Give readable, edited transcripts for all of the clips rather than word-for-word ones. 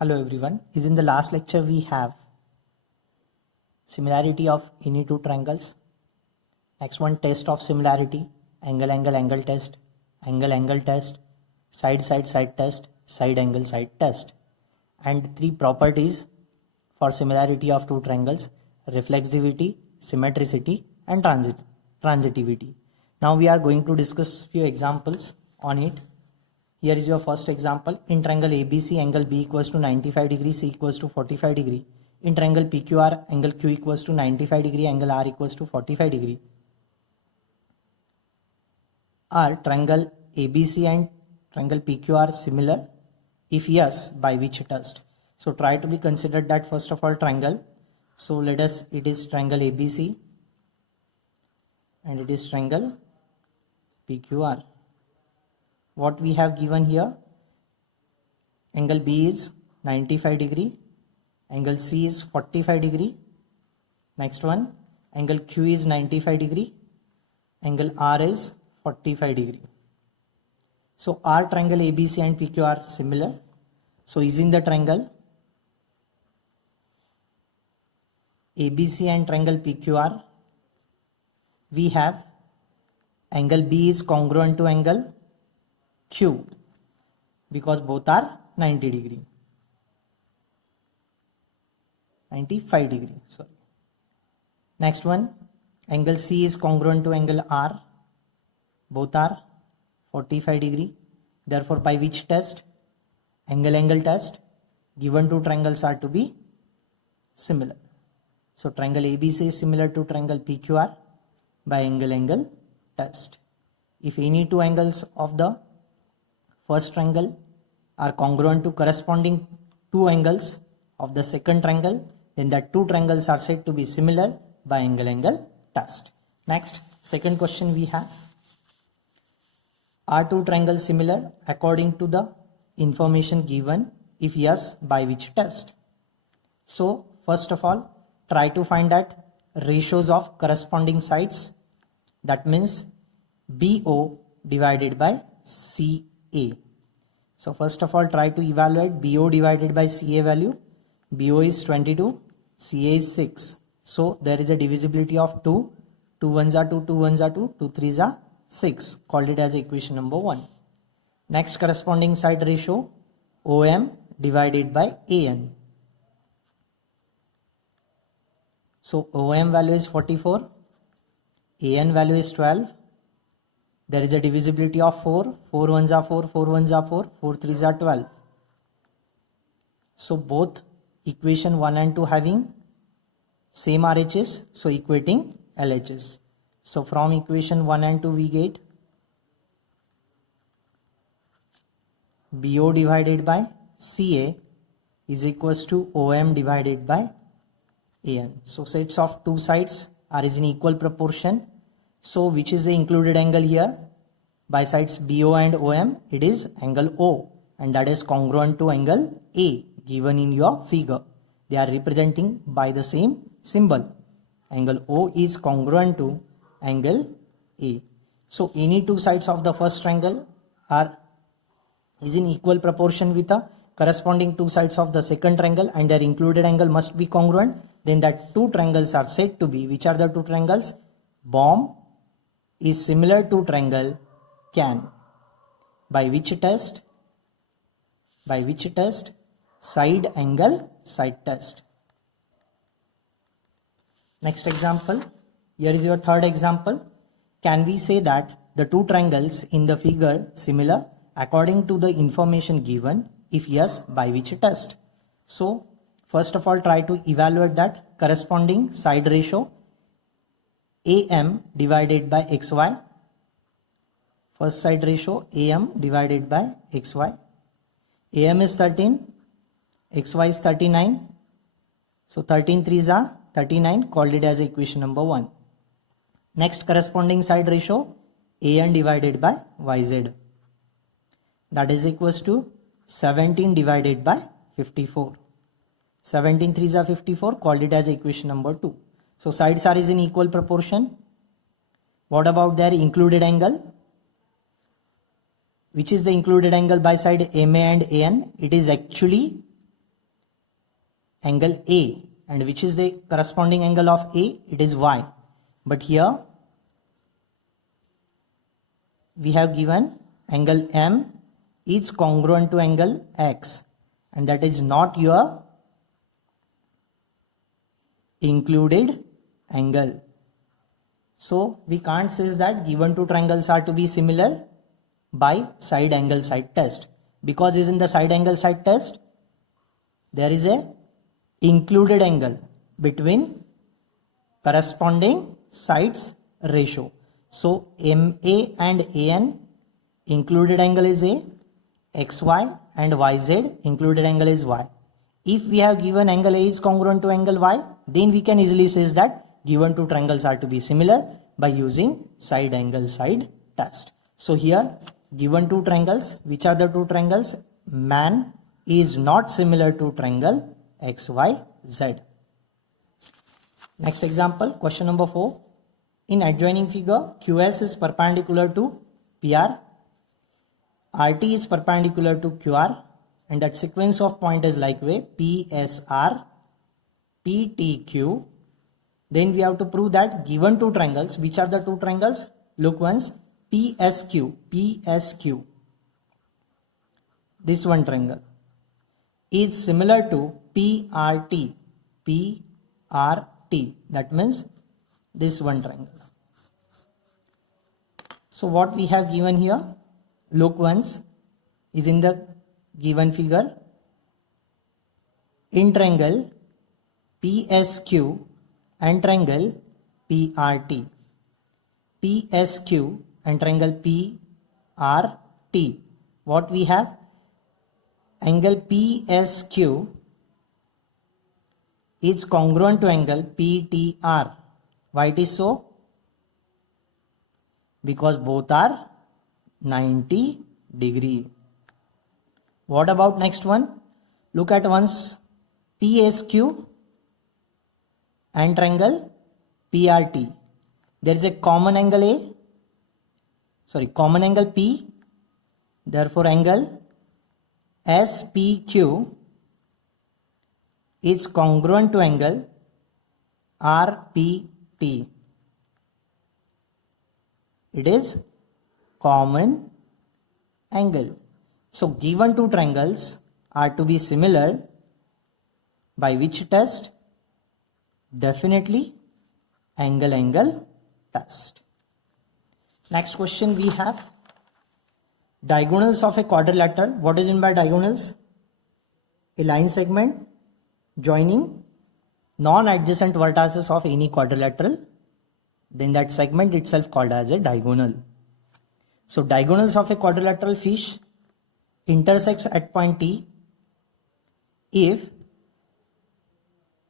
Hello everyone. Is in the last lecture we have similarity of any two triangles. Next one, test of similarity, angle test, angle test, side test, side test, and three properties for similarity of two triangles: reflexivity, symmetricity, and transitivity. Now we are going to discuss few examples on it. Here is your first example. In triangle ABC, angle B equals to 95 degree, C equals to 45 degree. In triangle PQR, angle Q equals to 95 degree, angle R equals to 45 degree. Are triangle ABC and triangle PQR similar? If yes, by which test? So try to be considered that first of all triangle. So let us, it is triangle ABC and it is triangle PQR. What we have given here, angle B is 95 degree, angle C is 45 degree. Next one, angle Q is 95 degree, angle R is 45 degree. So are triangle ABC and PQ are similar? So is in the triangle ABC and triangle PQR, we have angle B is congruent to angle Q because both are 90 degree, 95 degree, sorry. Next one, angle C is congruent to angle R, both are 45 degree. Therefore, by which test? Angle test. Given two triangles are to be similar. So triangle ABC is similar to triangle PQR by angle test. If any two angles of the first triangle are congruent to corresponding two angles of the second triangle, then that two triangles are said to be similar by angle test. Next, second question we have. Are two triangles similar according to the information given? If yes, by which test? So first of all, try to find that ratios of corresponding sides. That means BO divided by CA. So first of all, try to evaluate BO divided by CA value. BO is 22, CA is 6. So there is a divisibility of 2. 2 1s are 2, 2 1s are 2, 2 3s are 6. Called it as equation number 1. Next corresponding side ratio, OM divided by AN. So OM value is 44, AN value is 12. There is a divisibility of 4. 4 1s are 4, 4 1s are 4, 4 3s are 12. So both equation 1 and 2 having same RHS, so equating LHS. So from equation 1 and 2 we get BO divided by CA is equals to OM divided by AN. So sets of two sides are in equal proportion. So which is the included angle here? By sides BO and OM, it is angle O, and that is congruent to angle A given in your figure. They are representing by the same symbol. Angle O is congruent to angle A. So any two sides of the first triangle is in equal proportion with the corresponding two sides of the second triangle, and their included angle must be congruent. Then that two triangles are said to be, which are the two triangles? BOM is similar to triangle CAN. By which test? By which test? Side test. Next example. Here is your third example. Can we say that the two triangles in the figure similar according to the information given? If yes, by which test? So first of all, try to evaluate that corresponding side ratio, AM divided by XY. First side ratio, AM divided by XY. AM is 13, XY is 39. So 13 3s are 39, called it as equation number 1. Next corresponding side ratio, AN divided by YZ. That is equals to 17 divided by 54. 17 3s are 54, called it as equation number 2. So sides are in equal proportion. What about their included angle? Which is the included angle by side MA and AN? It is actually angle A, and which is the corresponding angle of A? It is Y. But here we have given angle M is congruent to angle X, and that is not your included angle. So we can't say that given two triangles are to be similar by side angle side test, because is in the side angle side test there is a included angle between corresponding sides ratio. So MA and AN included angle is A, XY and YZ included angle is Y. If we have given angle A is congruent to angle Y, then we can easily say that given two triangles are to be similar by using side angle side test. So here given two triangles, which are the two triangles? Man is not similar to triangle XYZ. Next example, question number 4. In adjoining figure, QS is perpendicular to PR, RT is perpendicular to QR, and that sequence of point is like way PSR, PTQ. Then we have to prove that given two triangles, which are the two triangles? Look once, PSQ, this one triangle is similar to PRT, that means this one triangle. So what we have given here, look once, is in the given figure. In triangle PSQ and triangle PRT, PSQ and triangle PRT, what we have? Angle PSQ is congruent to angle PTR. Why it is so? Because both are 90 degree. What about next one? Look at once, PSQ and triangle PRT. There is a common angle common angle P. Therefore angle SPQ is congruent to angle RPT. It is common angle. So given two triangles are to be similar by which test? Definitely angle test. Next question we have diagonals of a quadrilateral. What is meant by diagonals? A line segment joining non-adjacent vertices of any quadrilateral, then that segment itself called as a diagonal. So diagonals of a quadrilateral fish intersects at point T if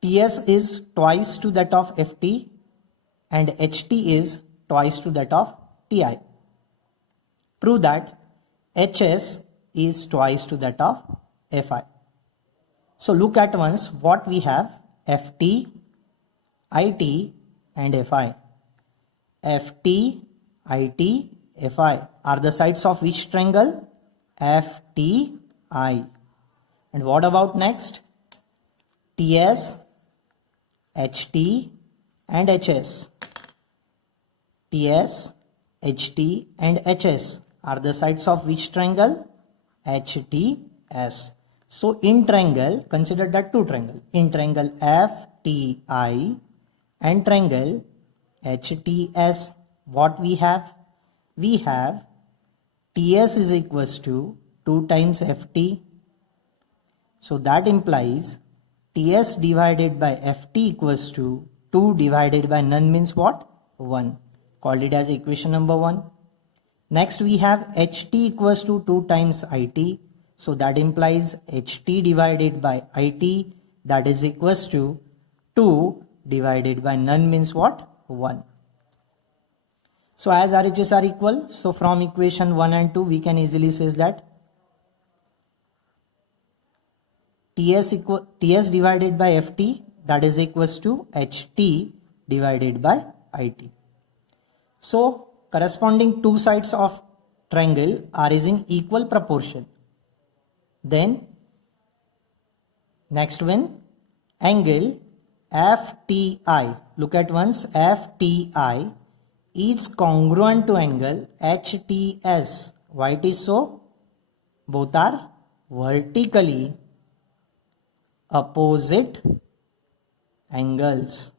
TS is twice to that of FT and HT is twice to that of TI. Prove that HS is twice to that of FI. So look at once what we have: FT, IT and FI. FT, IT, FI are the sides of which triangle? FTI. And what about next? TS, HT and HS. TS, HT and HS are the sides of which triangle? HTS. So in triangle, consider that two triangle. In triangle FTI and triangle HTS, what we have? We have TS is equals to 2 times FT. So that implies TS divided by FT equals to 2 divided by none means what? 1. Called it as equation number 1. Next we have HT equals to 2 times IT. So that implies HT divided by IT, that is equals to 2 divided by none means what? 1. So as RHS are equal, so from equation 1 and 2 we can easily say that TS divided by FT, that is equals to HT divided by IT. So corresponding two sides of triangle are is in equal proportion. Then next one, angle FTI, look at once, FTI is congruent to angle HTS. Why it is so? Both are vertically opposite angles.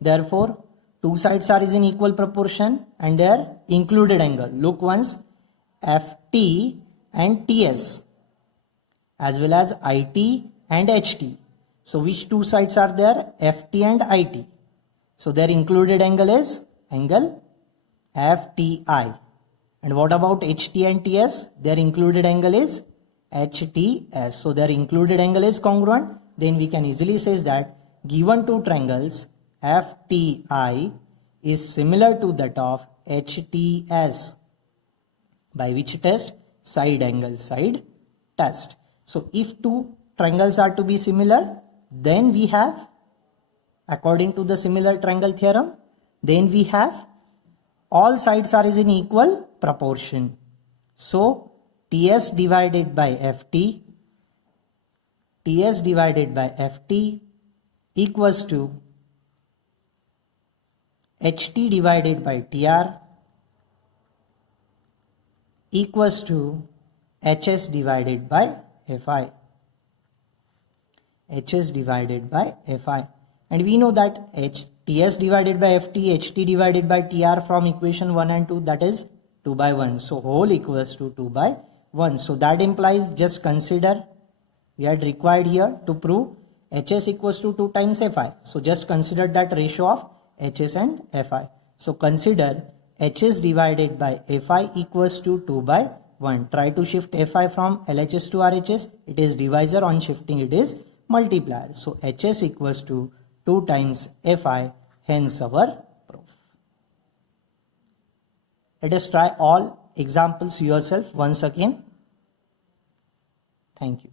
Therefore, two sides are in equal proportion and their included angle. Look once, FT and TS as well as IT and HT. So which two sides are there? FT and IT. So their included angle is angle FTI. And what about HT and TS? Their included angle is HTS. So their included angle is congruent. Then we can easily say that given two triangles, FTI is similar to that of HTS. By which test? Side angle side test. So if two triangles are to be similar, then we have, according to the similar triangle theorem, then we have all sides are in equal proportion. So TS divided by FT, TS divided by FT equals to HT divided by TR equals to HS divided by FI. HS divided by FI. And we know that TS divided by FT, HT divided by TR from equation 1 and 2, that is 2 by 1. So whole equals to 2 by 1. So that implies, just consider, we had required here to prove HS equals to 2 times FI. So just consider that ratio of HS and FI. So consider HS divided by FI equals to 2 by 1. Try to shift FI from LHS to RHS. It is divisor, on shifting it is multiplier. So HS equals to 2 times FI, hence our proof. Let us try all examples yourself once again. Thank you.